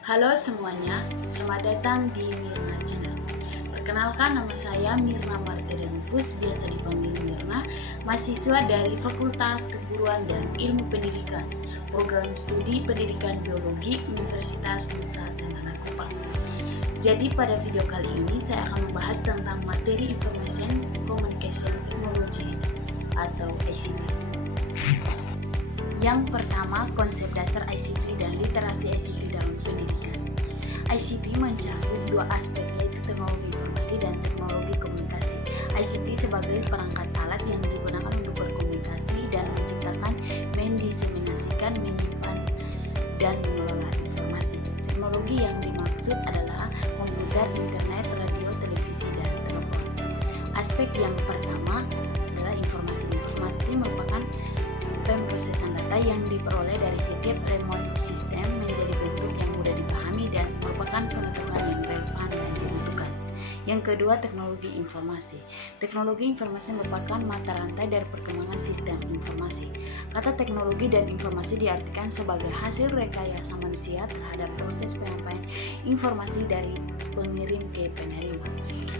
Halo semuanya, selamat datang di Mirna Channel. Perkenalkan, nama saya Mirna Martidanufus, biasa dipanggil Mirna, mahasiswa dari Fakultas Keguruan dan Ilmu Pendidikan, Program Studi Pendidikan Biologi Universitas Nusa Tenggara Kupang. Jadi pada video kali ini saya akan membahas tentang materi Information Communication Technology atau ICT. Yang pertama, konsep dasar ICT dan literasi ICT dalam pendidikan. ICT mencakup dua aspek, yaitu teknologi informasi dan teknologi komunikasi. ICT sebagai perangkat alat yang digunakan untuk berkomunikasi dan menciptakan, mendiseminasikan, menyimpan, dan mengelola informasi. Teknologi yang dimaksud adalah komputer, internet, radio, televisi, dan telepon. Aspek yang pertama adalah informasi. Informasi merupakan pemrosesan data yang diperoleh dari setiap remote system menjadi bentuk yang mudah dipahami dan merupakan pengetahuan yang relevan dan dibutuhkan. Yang kedua, teknologi informasi. Teknologi informasi merupakan mata rantai dari perkembangan sistem informasi. Kata teknologi dan informasi diartikan sebagai hasil rekayasa manusia terhadap proses penyampaian informasi dari pengirim ke penerima.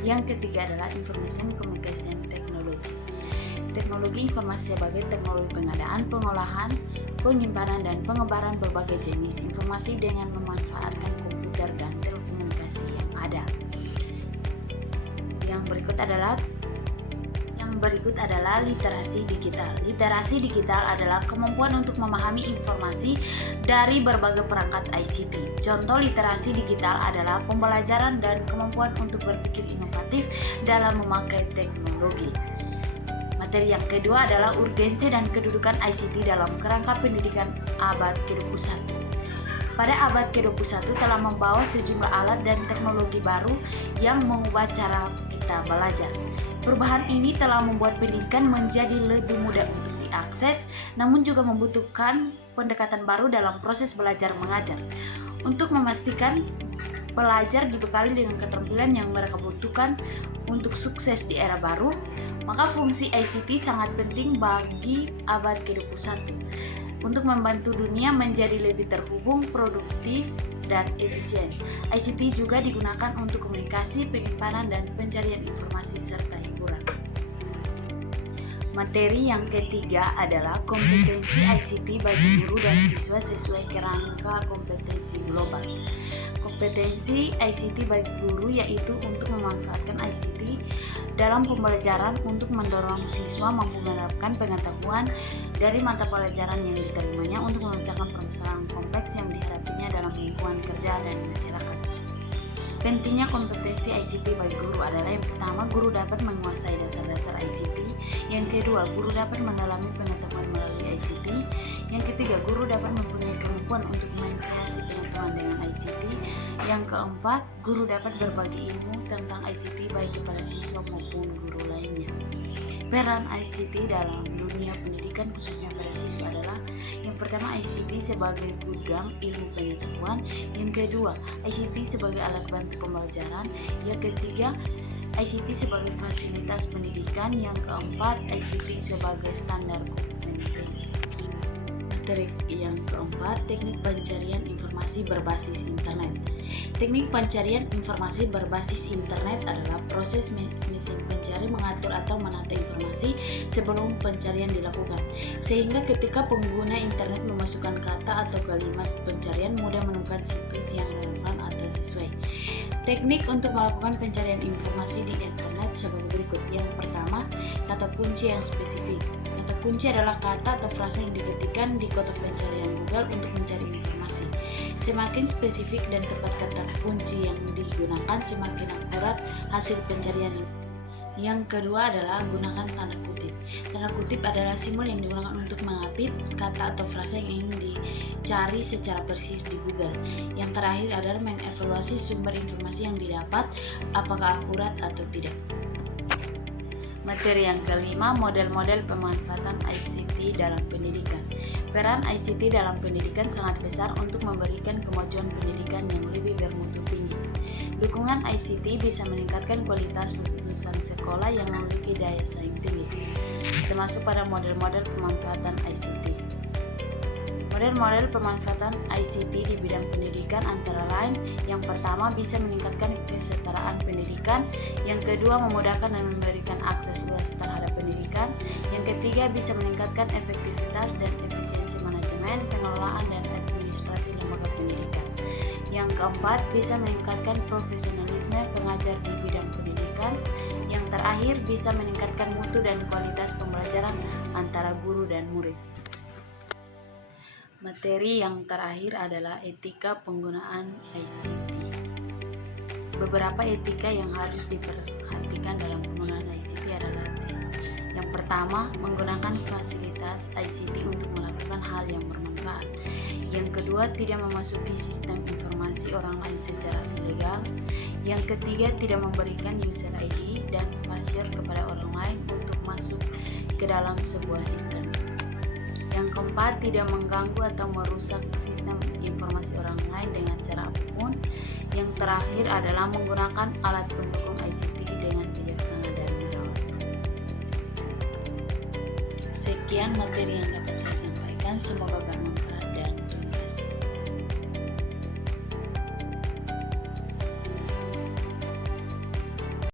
Yang ketiga adalah Information Communication Technology. Teknologi informasi sebagai teknologi pengadaan, pengolahan, penyimpanan, dan penyebaran berbagai jenis informasi dengan memanfaatkan komputer dan telekomunikasi yang ada. Yang berikut adalah literasi digital. Literasi digital adalah kemampuan untuk memahami informasi dari berbagai perangkat ICT. Contoh literasi digital adalah pembelajaran dan kemampuan untuk berpikir inovatif dalam memakai teknologi. Materi yang kedua adalah urgensi dan kedudukan ICT dalam kerangka pendidikan abad ke-21. Pada abad ke-21 telah membawa sejumlah alat dan teknologi baru yang mengubah cara kita belajar. Perubahan ini telah membuat pendidikan menjadi lebih mudah untuk diakses, namun juga membutuhkan pendekatan baru dalam proses belajar mengajar. Untuk memastikan pelajar dibekali dengan keterampilan yang mereka butuhkan untuk sukses di era baru, maka fungsi ICT sangat penting bagi abad ke-21 untuk membantu dunia menjadi lebih terhubung, produktif, dan efisien. ICT juga digunakan untuk komunikasi, penyimpanan, dan pencarian informasi serta hiburan. Materi yang ketiga adalah kompetensi ICT bagi guru dan siswa sesuai kerangka kompetensi global. Kompetensi ICT bagi guru yaitu untuk memanfaatkan ICT dalam pembelajaran untuk mendorong siswa mampu menerapkan pengetahuan dari mata pelajaran yang diterimanya untuk memecahkan permasalahan kompleks yang dihadapinya dalam lingkungan kerja dan masyarakat. Pentingnya kompetensi ICT bagi guru adalah yang pertama, guru dapat menguasai dasar-dasar ICT. Yang kedua, guru dapat mendalami pengetahuan melalui ICT. Yang ketiga, guru dapat mempunyai kemampuan untuk mengkreasi pengetahuan dengan ICT. Yang keempat, guru dapat berbagi ilmu tentang ICT baik kepada siswa maupun guru lainnya. Peran ICT dalam dunia pendidikan khususnya pada siswa adalah yang pertama, ICT sebagai gudang ilmu pengetahuan. Yang kedua, ICT sebagai alat bantu pembelajaran. Yang ketiga, ICT sebagai fasilitas pendidikan. Yang keempat, ICT sebagai standar kompetensi. Materi yang keempat, teknik pencarian informasi berbasis internet. Teknik pencarian informasi berbasis internet adalah proses mesin pencari mengatur atau menata informasi sebelum pencarian dilakukan, sehingga ketika pengguna internet memasukkan kata atau kalimat pencarian mudah menemukan situs yang relevan atau sesuai. Teknik untuk melakukan pencarian informasi di internet sebagai berikut. Yang pertama, kata kunci yang spesifik. Kata kunci adalah kata atau frasa yang diketikkan di kotak pencarian Google untuk mencari informasi. Semakin spesifik dan tepat kata kunci yang digunakan, semakin akurat hasil pencarian. Yang kedua adalah gunakan tanda kutip. Tanda kutip adalah simbol yang digunakan untuk mengapit kata atau frasa yang ingin dicari secara persis di Google. Yang terakhir adalah mengevaluasi sumber informasi yang didapat, apakah akurat atau tidak. Materi yang kelima, model-model pemanfaatan ICT dalam pendidikan. Peran ICT dalam pendidikan sangat besar untuk memberikan kemajuan pendidikan yang lebih bermutu tinggi. Dukungan ICT bisa meningkatkan kualitas lulusan sekolah yang memiliki daya saing tinggi, termasuk pada model-model pemanfaatan ICT. Model-model pemanfaatan ICT di bidang pendidikan antara lain, yang pertama bisa meningkatkan kesetaraan pendidikan, yang kedua memudahkan dan memberikan akses luas terhadap pendidikan, yang ketiga bisa meningkatkan efektivitas dan efisiensi manajemen, pengelolaan dan administrasi lembaga pendidikan, yang keempat bisa meningkatkan profesionalisme pengajar di bidang pendidikan, yang terakhir bisa meningkatkan mutu dan kualitas pembelajaran antara guru dan murid. Materi yang terakhir adalah etika penggunaan ICT. Beberapa etika yang harus diperhatikan dalam penggunaan ICT adalah: yang pertama, menggunakan fasilitas ICT untuk melakukan hal yang bermanfaat. Yang kedua, tidak memasuki sistem informasi orang lain secara ilegal. Yang ketiga, tidak memberikan user ID dan password kepada orang lain untuk masuk ke dalam sebuah sistem. Yang keempat, tidak mengganggu atau merusak sistem informasi orang lain dengan cara apapun. Yang terakhir adalah menggunakan alat pendukung ICT dengan bijaksana dan merawat. Sekian materi yang dapat saya sampaikan, semoga bermanfaat.